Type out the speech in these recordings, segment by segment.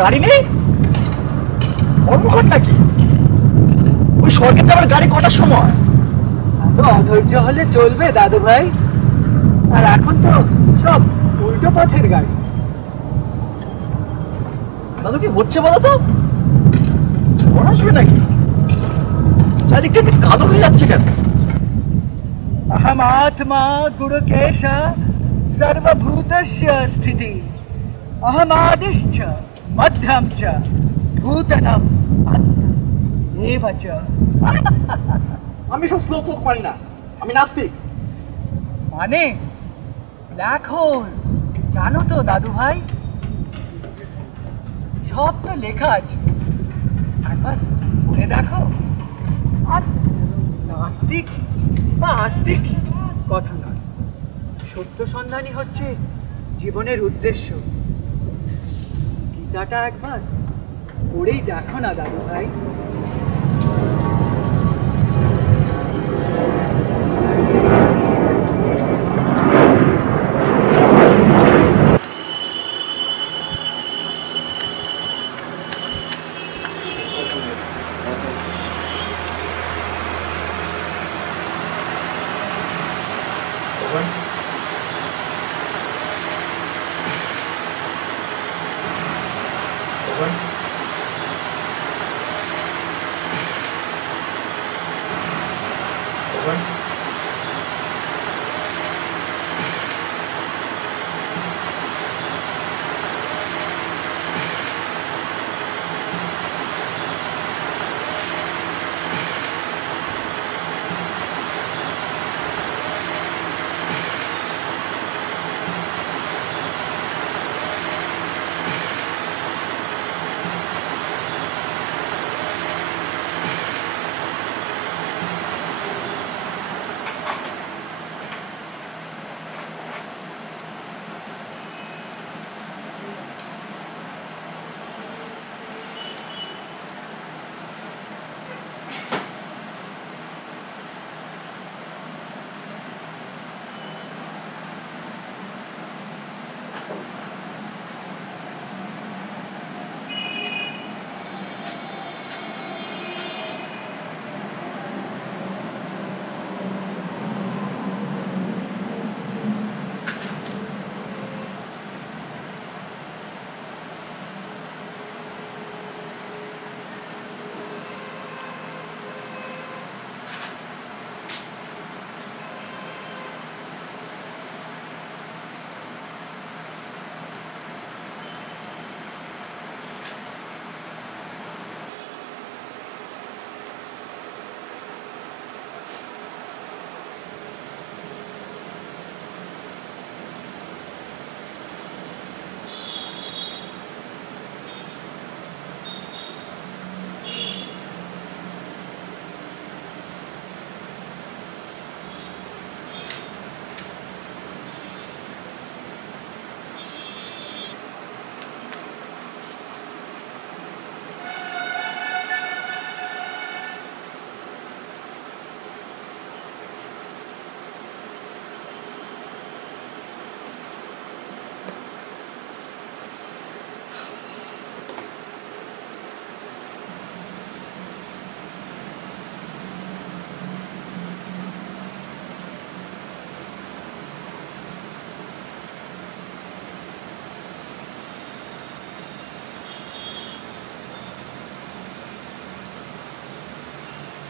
গাড়ি নেই কর্মঘট নাকি? ওই সরকার যাবার গাড়ি কটার সময়? এত অধৈর্য হলে চলবে দাদু ভাই? আর এখন তো সব উল্টো পথের গাড়ি। দাদু কি হচ্ছে বলো তো? ঝড় আসবে নাকি? চারিদিকটা একটু কালো হয়ে যাচ্ছে কেন? अहमात्मा गुरुकेश सर्वभूतस्य स्थिति अहमादिश्च मध्यम च भूतनम एव च। আমি সব শ্লোক পারি না, আমি নাস্তিক। মানে ব্ল্যাক হোল জানো তো দাদু ভাই? সব তো লেখা আছে, একবার পড়ে দেখো। আর নাস্তিক বা আস্তিক কথা নয়, সত্য সন্ধানই হচ্ছে জীবনের উদ্দেশ্য। গীতাটা একবার পড়েই দেখো না দাদু ভাই।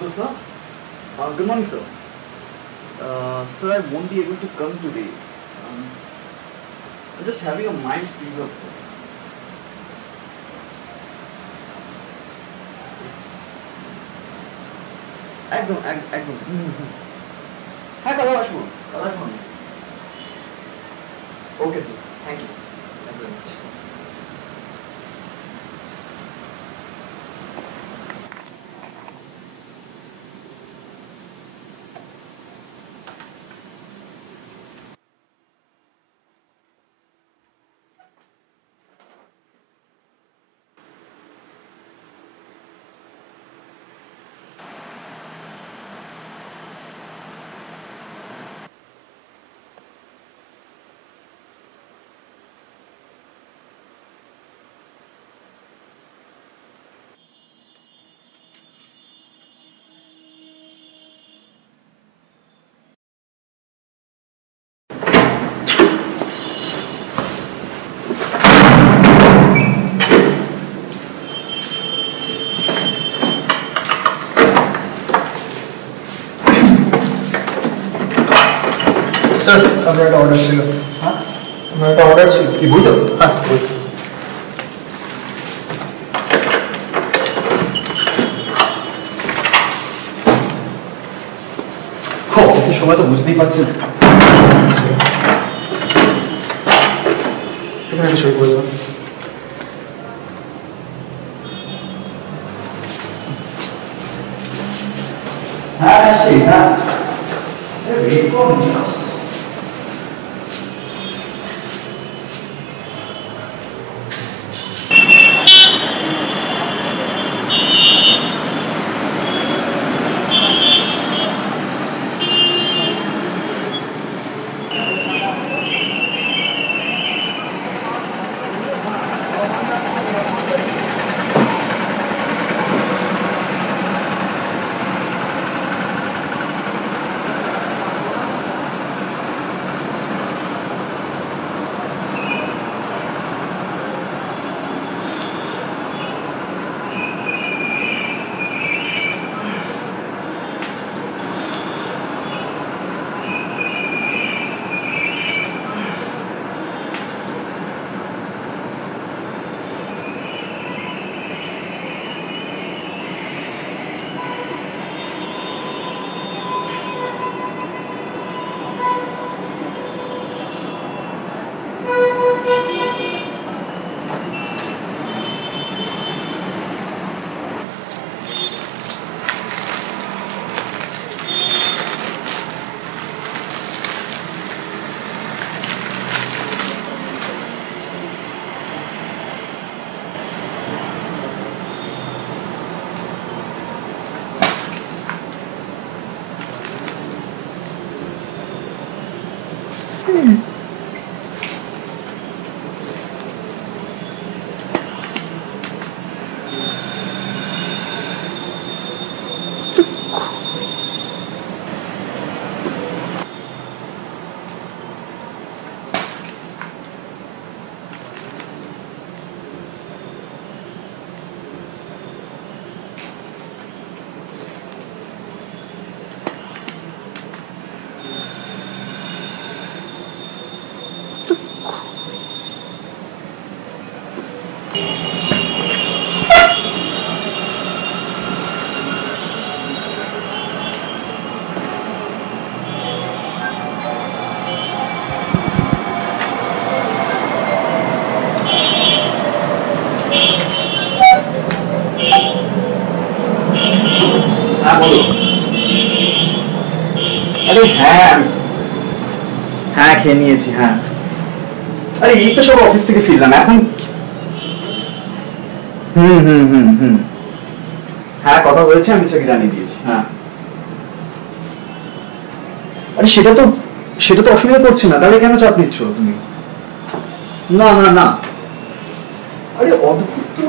Hello, sir. Good morning, sir. Sir, I won't be able to come today. I'm just having a mind fever. একদম একদম হ্যাঁ কাল আসবো okay sir thank you very much sir আপনার একটা অর্ডার ছিল হ্যাঁ আপনার একটা অর্ডার ছিল কি বই তো হ্যাঁ বই অফিসের সময় তো বুঝতেই পারছেন এখানে একটা সই করে দেবেন হ্যাঁ আসছি হ্যাঁ ওয়েট করুন আরে হ্যাঁ হ্যাঁ খেয়ে নিয়েছি হ্যাঁ আরে এই তো সব অফিস থেকে ফিরলাম এখন হ্যাঁ কথা হয়েছে আমি তোকে জানিয়ে দিয়েছি হ্যাঁ আরে সেটা তো অসুবিধা করছে না তাহলে কেন চাপ নিচ্ছ তুমি না না না আরে অদ্ভুত তো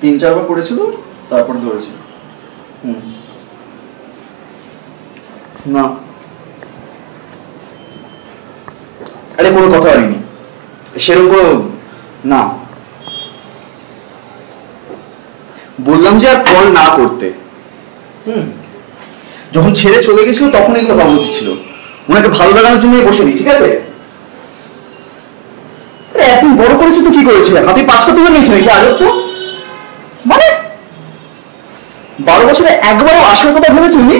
3-4 বার করেছিল তারপরে ধরেছে না আরে কোনো কথা হয়নি সেরকম কোনো না বললাম যে আর কল না করতে যখন ছেড়ে চলে গেছিল তখন এগুলো পাওয়া উচিত ছিল। ওনাকে ভালো লাগানোর জন্যই বসেনি, ঠিক আছে? এতদিন বড় করেছে তো কি করেছে? হাতে 5টা তুলে নিয়েছে নাকি আজব তো? মানে 12 বছরে একবারও আসার কথা ভেবেছে উনি?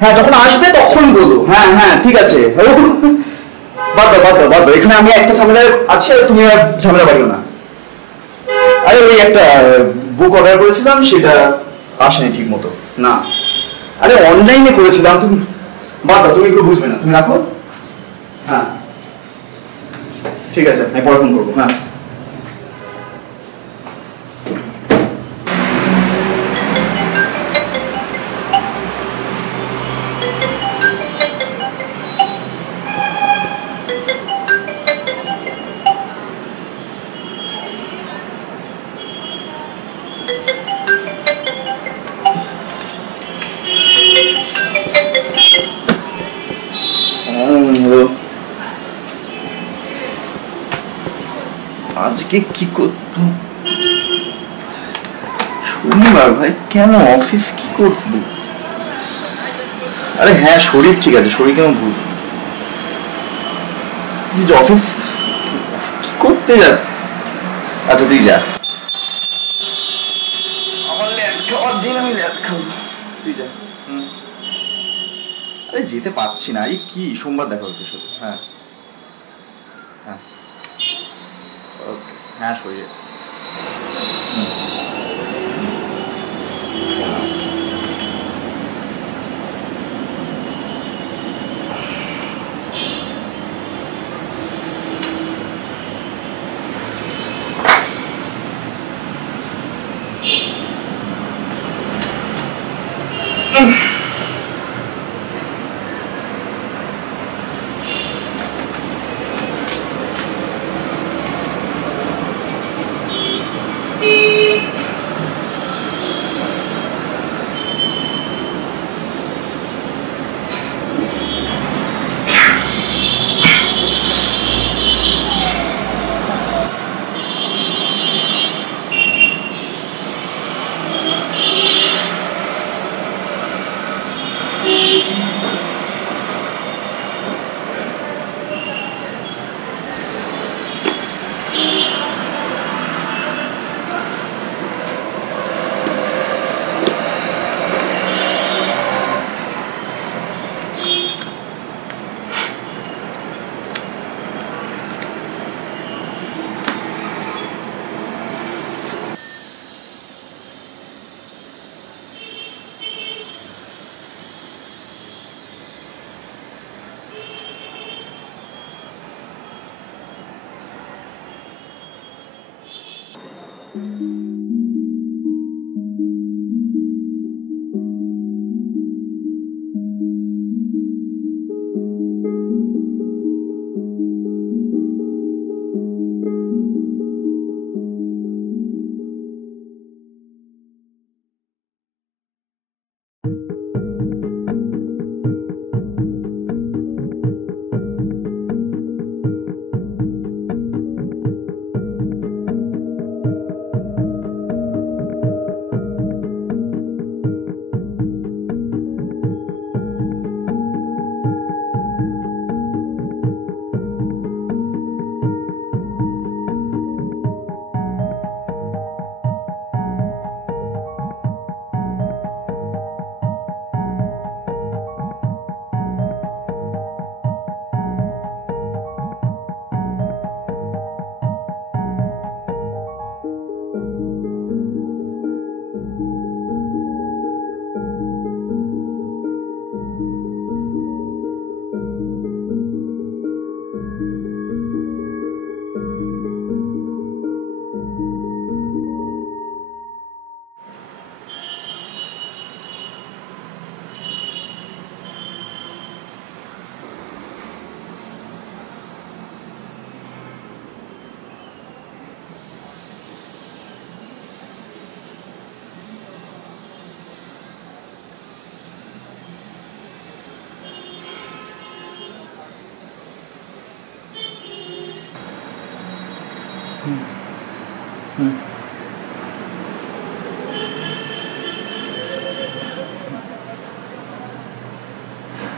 হ্যাঁ, যখন আসবে তখন বলো। হ্যাঁ হ্যাঁ ঠিক আছে। বাদ দাও বাদ দাও বাদ দাও, এখানে আমি একটা ঝামেলা আছি আর তুমি আর ঝামেলা বাড়িও না। আরে ওই একটা বুক অর্ডার করেছিলাম, সেটা আসেনি ঠিক মতো। না আরে অনলাইনে করেছিলাম। তুমি বাদ দাও, তুমি এগুলো বুঝবে না, তুমি রাখো। হ্যাঁ ঠিক আছে, আমি পরে ফোন করবো। হ্যাঁ আজকে কি করতো? শনিবার ভাই, কেন অফিস কি করবো? আরে হ্যাঁ শরীর ঠিক আছে, শরীর কেমন ভুল অফিস কি করতে যা? আচ্ছা তুই যা, আমার ল্যাদ খাওয়ার দিন আমি ল্যাদ খাবো, তুই যা। আরে যেতে পারছি না, এই কি সোমবার দেখা হচ্ছে শুধু। হ্যাঁ হ্যাঁ ওকে, হ্যাঁ শরীর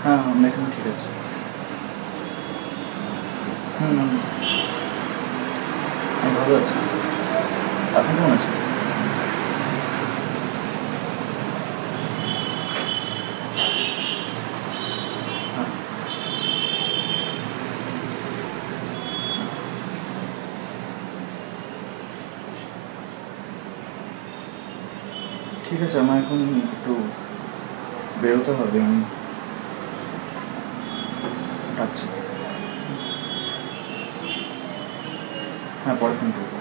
হ্যাঁ আমরা এখানে ঠিক আছে। আমি ভালো আছি, আপনি কেমন আছেন? ঠিক আছে, আমার এখন একটু বেরোতে হবে, আমি রাখছি। হ্যাঁ পরে ফোন করবো,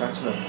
রাখছি দাদা।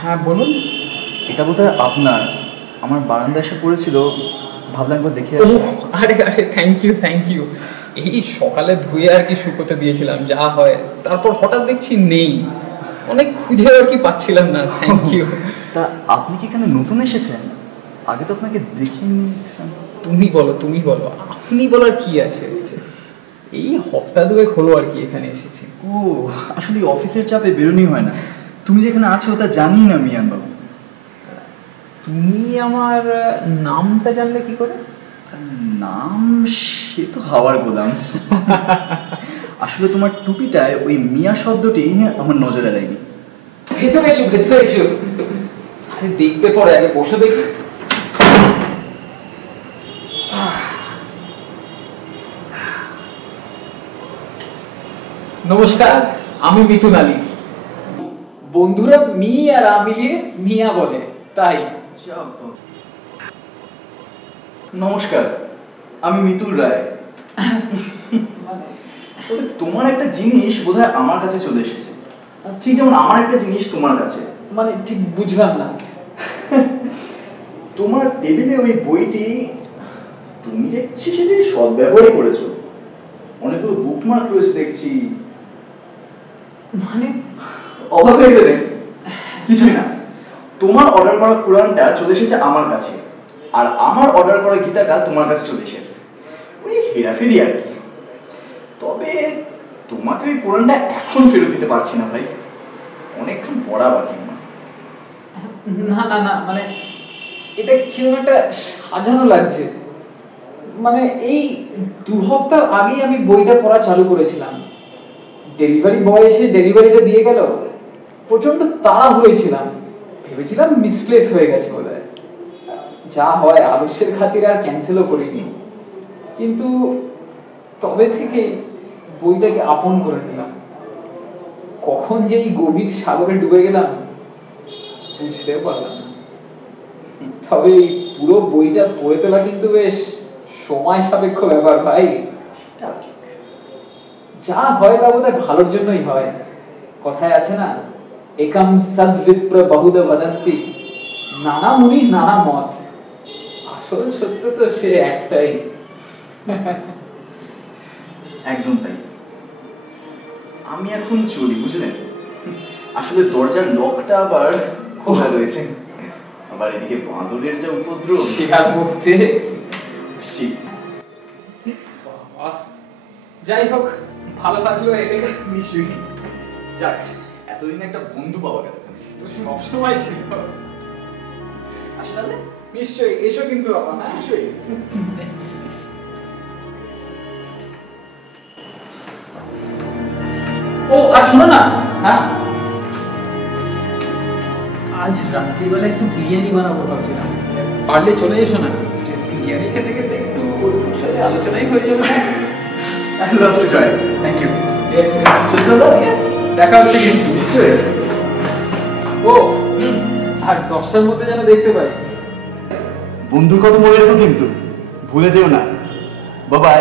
হ্যাঁ বলুন। এটা বোধহয় আপনার, আমার বারান্দা এসে পড়েছিল, ভাবলাম একবার দেখে আসি। আরে আরে থ্যাংক ইউ। এই সকালে ধুয়ে আর কি শুকোতে দিয়েছিলাম, যা হয়, তারপর হঠাৎ দেখছি নেই, অনেক খুঁজে আর কি পাচ্ছিলাম না। Thank you. তা আপনি কি এখানে নতুন এসেছেন? আগে তো আপনাকে দেখিনি। তুমি বলো, আপনি বলার কি আছে? এই হপ্তাহ দুয়েক হলো আর কি এখানে এসেছি। ও আসলে অফিসের চাপে বেরোনোই হয় না। তুমি যেখানে আছো তা জানি না মিয়ান বাবু। তুমি আমার নামটা জানলে কি করে? নাম সে তো হাওয়ার গোলাম। আসলে তোমার টুপিটায় ওই মিয়া শব্দটি আমার নজরে এলাইনি। ভেতরে এসো। আরে দেখবে পরে, আগে বসে দেখি। নমস্কার, আমি মিথুন আলী। বন্ধুরা মি আর আ মিলিয়ে মিয়া বলে, তাই। নমস্কার, আমি মিতুল রায়। তোমার একটা জিনিস বোধহয় আমার কাছে চলে এসেছে, ঠিক যেমন আমার একটা জিনিস তোমার কাছে। মানে ঠিক বুঝলাম না। তোমার টেবিলে ওই বইটি তুমি দেখছি সেটি সদ্ব্যবহারই করেছো। অনেকগুলো বুকমার্ক রয়েছে দেখছি। মানে অবাক হয়ে গেলে? কিছুই না, তোমার অর্ডার করা কোরআনটা চলে এসেছে আমার কাছে, আর আমার অর্ডার করা গীতাটা তোমার কাছে চলে এসেছে। ওই হেরাফেরি আর কি। তবে তোমাকে ওই কোরআনটা এখন ফেরত দিতে পারছি না ভাই, অনেকক্ষণ পড়া বাকি আমার। না, মানে এটা কিরকম একটা সাজানো লাগছে। মানে এই 2 সপ্তাহ আগেই আমি বইটা পড়া চালু করেছিলাম, ডেলিভারি বয় এসে ডেলিভারিটা দিয়ে গেল। প্রচন্ড তাড়াহুড়োয় ছিলাম, ভেবেছিলাম মিসপ্লেস হয়ে গেছে বোধহয়। যা হয় আলস্যের খাতিরে আর ক্যান্সেলও করিনি, কিন্তু তবে থেকে বইটাকে আপন করে নিলাম। কখন যে এই গভীর সাগরে ডুবে গেলাম বুঝতেও পারলাম না। তবে এই পুরো বইটা পড়ে তোলা কিন্তু বেশ সময় সাপেক্ষ ব্যাপার ভাই। যা হয় তা বোধহয় ভালোর জন্যই হয়। কথায় আছে না, একম সদ্বিপ্র বহুধ বদন্তি, নানা মুনি নানা মত। আসল সত্য তো সে একটাই। একদম তাই। আমি এখন চলি, বুঝলেন? আসলে দরজার লকটা আবার খুব ভালো হয়েছে। আবার এদিকে বাঁদরের যা উপদ্রব সে আর বলতে। বাবা, যাই হোক ভালো লাগলো এলে। নিশ্চয়ই। যাক, এতদিন একটা বন্ধু পাওয়া গেল। তো সবসময় ছিল। আসি তাহলে? নিশ্চয়ই এসো কিন্তু বাবা। হ্যাঁ নিশ্চয়ই। ও আর শোনো না, হ্যাঁ, আজ রাত্রিবেলা একটু বিরিয়ানি বানাবো ভাবছিলাম, পারলে চলে এসো না। বিরিয়ানি খেতে খেতে একটু ওর সাথে আলোচনাই হয়ে যাবে না? I love to join. Thank you. Yes, yes. চলতে হবে আজকে? দেখা হচ্ছে কিন্তু। নিশ্চয়ই। ও আর 10টার মধ্যে যেন দেখতে পাই। বন্ধুর কথা মনে রেখো কিন্তু, ভুলে যেও না। Bye bye.